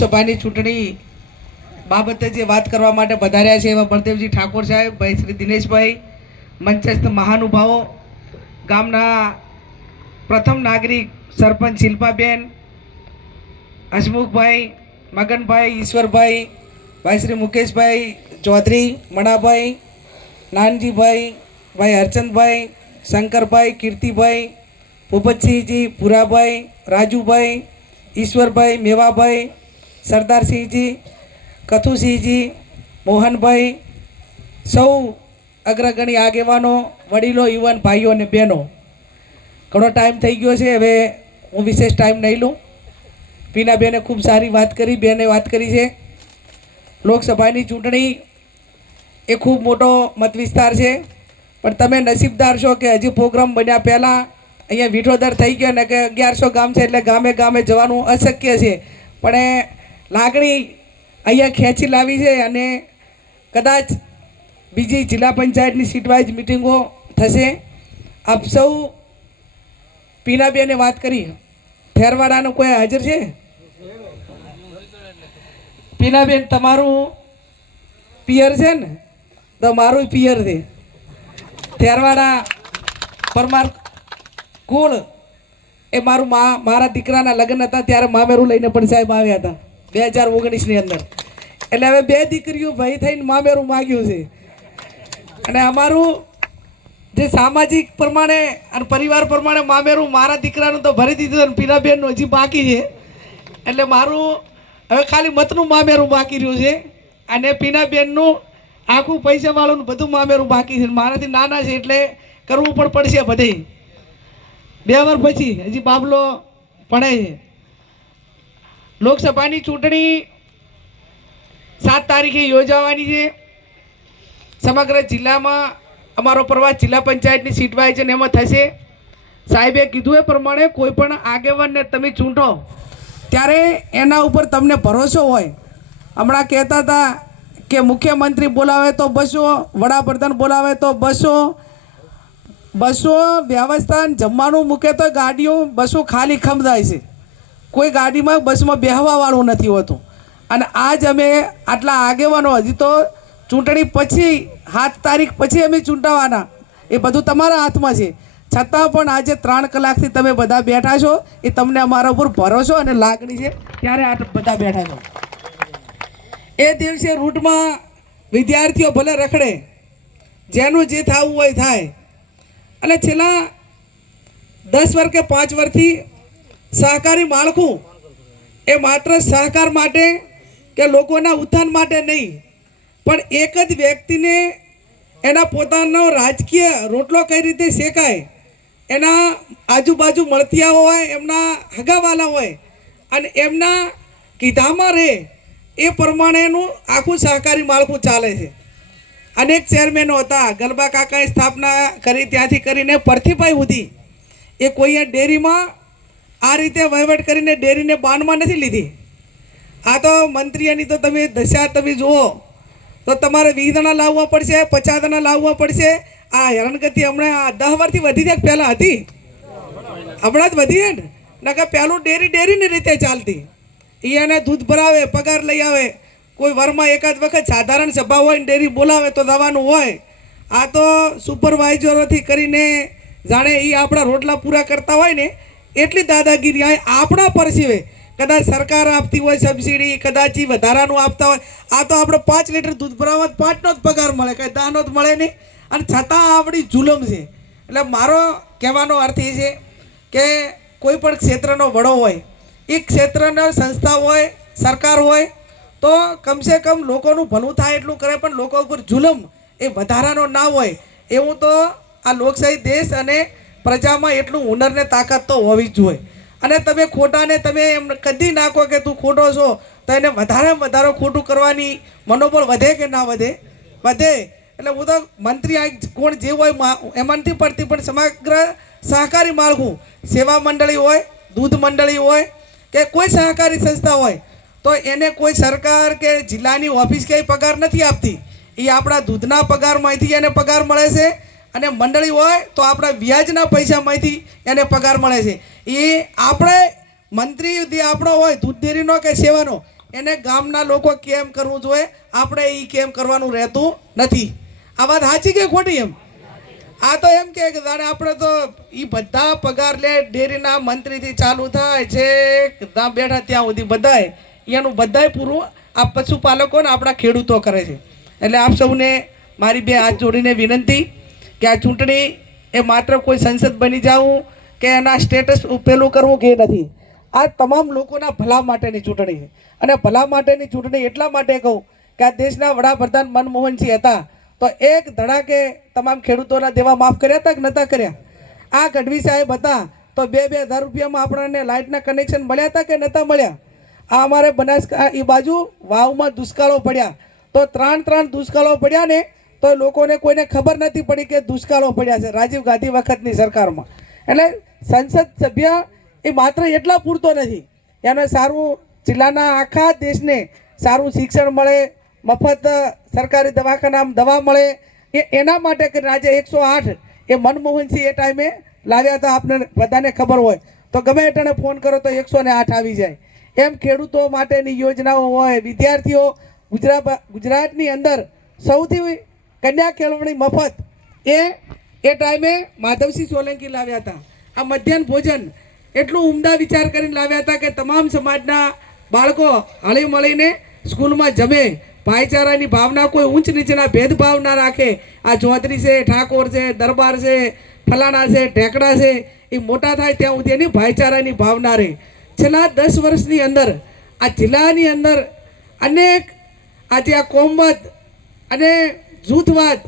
સભાની ચૂંટણી બાબતે જે વાત કરવા માટે પધાર્યા છે એવા બળદેવજી ઠાકોર સાહેબ, ભાઈ શ્રી દિનેશભાઈ, મંચસ્થ મહાનુભાવો, ગામના પ્રથમ નાગરિક સરપંચ શિલ્પાબેન, હસમુખભાઈ, મગનભાઈ, ઈશ્વરભાઈ, ભાઈ શ્રી મુકેશભાઈ ચૌધરી, મણાભાઈ, નાનજીભાઈ, ભાઈ હરચંદભાઈ, શંકરભાઈ, કીર્તિભાઈ, ભૂપતસિંહજી, પુરાભાઈ, રાજુભાઈ, ઈશ્વરભાઈ, મેવાભાઈ, સરદારસિંહજી, કથુસિંહજી, મોહનભાઈ, સૌ અગ્રગણી આગેવાનો, વડીલો, યુવાન ભાઈઓ અને બહેનો, ઘણો ટાઈમ થઈ ગયો છે, હવે હું વિશેષ ટાઈમ નહીં લઉં. પીનાબેને ખૂબ સારી વાત કરી, બેને વાત કરી છે. લોકસભાની ચૂંટણી એ ખૂબ મોટો મત વિસ્તાર છે, પણ તમે નસીબદાર છો કે હજી પ્રોગ્રામ બન્યા પહેલાં અહીંયા વિઠોદર થઈ ગયો ને કે 1100 ગામ છે એટલે ગામે ગામે જવાનું અશક્ય છે, પણ એ લાગણી અહીંયા ખેંચી લાવી છે અને કદાચ બીજી જિલ્લા પંચાયતની સીટ વાઇઝ મિટિંગો થશે. આપ સૌ પીનાબેને વાત કરી, ફેરવાડાનું કોઈ હાજર છે? પીનાબેન, તમારું પિયર છે ને? તો મારું પિયર છે ફેરવાડા પરમાર કુળ. એ મારા દીકરાના લગ્ન હતા ત્યારે મામેરું લઈને પણ સાહેબ આવ્યા હતા 2019ની અંદર. એટલે હવે 2 દીકરીઓ ભાઈ થઈને મામેરું માગ્યું છે. અને અમારું જે સામાજિક પ્રમાણે અને પરિવાર પ્રમાણે મામેરું મારા દીકરાનું તો ભરી દીધું અને પીનાબેનનું હજી બાકી છે. એટલે મારું હવે ખાલી મતનું મામેરું બાકી રહ્યું છે અને પીનાબેનનું આખું પૈસાવાળું બધું મામેરું બાકી છે. મારાથી નાના છે એટલે કરવું પણ પડશે બધે. 2 વર્ષ પછી હજી બાબલો ભણે છે. લોકસભાની ચૂંટણી 7 તારીખે યોજાવાની છે. સમગ્ર જિલ્લામાં અમારો પ્રવાસ જિલ્લા પંચાયતની સીટ વાઇઝ છે એમાં થશે. સાહેબે કીધું એ પ્રમાણે કોઈ પણ આગેવાનને તમે ચૂંટો ત્યારે એના ઉપર તમને ભરોસો હોય. હમણાં કહેતા હતા કે મુખ્યમંત્રી બોલાવે તો બસો, વડાપ્રધાન બોલાવે તો બસો વ્યવસ્થા જમવાનું મૂકે તો ગાડીઓ બસો ખાલી ખમદાય છે. કોઈ ગાડીમાં બસમાં બેહવાવાળું નથી હોતું. અને આજ અમે આટલા આગેવાનો, હજી તો ચૂંટણી પછી 7 તારીખ પછી અમે ચૂંટાવાના, એ બધું તમારા હાથમાં છે. છતાં પણ આજે 3 કલાકથી તમે બધા બેઠા છો, એ તમને અમારા ઉપર ભરોસો અને લાગણી છે ત્યારે આ બધા બેઠા છો. એ દિવસે રૂટમાં વિદ્યાર્થીઓ ભલે રખડે, જેનું જે થવું હોય થાય. અને છેલ્લા 10 વર્ષ કે 5 વર્ષથી સહકારી માળખું એ માત્ર સહકાર માટે કે લોકોના ઉત્થાન માટે નહીં, પણ એક જ વ્યક્તિને એના પોતાનો રાજકીય રોટલો કઈ રીતે શેકાય, એના આજુબાજુ મળતિયાઓ હોય, એમના હગાવાલા હોય અને એમના કીધામાં રહે એ પ્રમાણેનું આખું સહકારી માળખું ચાલે છે. અનેક ચેરમેનો હતા. ગલબા કાકાએ સ્થાપના કરી ત્યાંથી કરીને પરથીભાઈ સુધી એ કોઈએ ડેરીમાં આ રીતે વહીવટ કરીને ડેરીને બાનમાં નથી લીધી. આ તો મંત્રીઓની તો તમે દશા તમે જુઓ તો તમારે 20 જણા લાવવા પડશે, 50 જણા લાવવા પડશે. આ હેરાનગતિ હમણાં 10 વર્ષથી વધી જાય, પહેલાં હતી, હમણાં જ વધી છે ને. નકર પહેલું ડેરીની રીતે ચાલતી. એને દૂધ ભરાવે, પગાર લઈ આવે, કોઈ વારમાં એકાદ વખત સાધારણ સભા હોય ને ડેરી બોલાવે તો દવાનું હોય. આ તો સુપરવાઇઝરોથી કરીને જાણે એ આપણા રોટલા પૂરા કરતા હોય ને એટલી દાદાગીરી આપણા પરસીવે. કદાચ સરકાર આપતી હોય સબસિડી, કદાચ એ વધારાનું આપતા હોય. આ તો આપણે 5 લીટર દૂધ ભરાવવા 5નો જ પગાર મળે, કંઈ 10નો જ મળે નહીં. અને છતાં આપણી જુલમ છે. એટલે મારો કહેવાનો અર્થ એ છે કે કોઈ પણ ક્ષેત્રનો વડો હોય, એ ક્ષેત્રના સંસ્થા હોય, સરકાર હોય તો કમસે કમ લોકોનું ભલું થાય એટલું કરે, પણ લોકો ઉપર જુલમ એ વધારાનો ના હોય. એવું તો આ લોકશાહી દેશ અને પ્રજામાં એટલું હુનર ને તાકાત તો હોવી જ જોઈએ. અને તમે ખોટાને તમે એમ કદી નાખો કે તું ખોટો છો તો એને વધારેમાં વધારે ખોટું કરવાની મનોબળ વધે કે ના વધે? વધે. એટલે હું તો મંત્રી કોણ જે હોય એમાંથી પડતી, પણ સમગ્ર સહકારી માળખું, સેવા મંડળી હોય, દૂધ મંડળી હોય કે કોઈ સહકારી સંસ્થા હોય તો એને કોઈ સરકાર કે જિલ્લાની ઓફિસ ક્યાંય પગાર નથી આપતી. એ આપણા દૂધના પગારમાંથી એને પગાર મળે છે. અને મંડળી હોય તો આપણા વ્યાજના પૈસામાંથી એને પગાર મળે છે. એ આપણે મંત્રી જે આપણો હોય દૂધ ડેરીનો કે સેવાનો એને ગામના લોકો કેમ કરવું જોઈએ, આપણે એ કેમ કરવાનું રહેતું નથી. આ વાત સાચી કે ખોટી? એમ આ તો એમ કે જાણે આપણે તો એ બધા પગાર લે, ડેરીના મંત્રીથી ચાલુ થાય છે ત્યાં બેઠા ત્યાં સુધી બધાય એનું બધાય પૂરું આ પશુપાલકો ને આપણા ખેડૂતો કરે છે. એટલે આપ સૌને મારી બે હાથ જોડીને વિનંતી કે આ ચૂંટણી એ માત્ર કોઈ સંસદ બની જવું કે એના સ્ટેટસ પેલું કરવું કે નથી. આ તમામ લોકોના ભલા માટેની ચૂંટણી છે. અને ભલા માટેની ચૂંટણી એટલા માટે કહું કે આ દેશના વડાપ્રધાન મનમોહનસિંહ હતા તો એક ધડાકે તમામ ખેડૂતોના દેવા માફ કર્યા હતા કે નહોતા કર્યા? આ ગઢવી સાહેબ હતા તો 2,000 રૂપિયામાં આપણને લાઇટના કનેક્શન મળ્યા હતા કે નહોતા મળ્યા? આ અમારે બનાસકાંઠા એ બાજુ વાવમાં દુષ્કાળો પડ્યા તો 3 દુષ્કાળો પડ્યા ને તો લોકોને કોઈને ખબર નથી પડી કે દુષ્કાળો પડ્યા છે રાજીવ ગાંધી વખતની સરકારમાં. એટલે સંસદ સભ્ય એ માત્ર એટલા પૂરતો નથી, એને સારું જિલ્લાના આખા દેશને સારું શિક્ષણ મળે, મફત સરકારી દવાખાનામાં દવા મળે, એના માટે કરીને આજે 108 એ મનમોહનસિંહ એ ટાઈમે લાવ્યા હતા. આપણે બધાને ખબર હોય તો ગમે એટલાને ફોન કરો તો 108 આવી જાય. એમ ખેડૂતો માટેની યોજનાઓ હોય, વિદ્યાર્થીઓ ગુજરાતની અંદર સૌથી કન્યા કેળવણી મફત એ ટાઈમે માધવસિંહ સોલંકી લાવ્યા હતા. આ મધ્યાહન ભોજન એટલું ઉમદા વિચાર કરીને લાવ્યા હતા કે તમામ સમાજના બાળકો હળી મળીને સ્કૂલમાં જમે, ભાઈચારાની ભાવના, કોઈ ઊંચ નીચેના ભેદભાવ ના રાખે. આ ચૌધરી છે, ઠાકોર છે, દરબાર છે, ફલાણા છે, ઢેકડા છે, એ મોટા થાય ત્યાં સુધી એની ભાઈચારાની ભાવના રહે. છેલ્લા 10 વર્ષની અંદર આ જિલ્લાની અંદર અનેક આજે આ કોમવાદ અને જૂથવાદ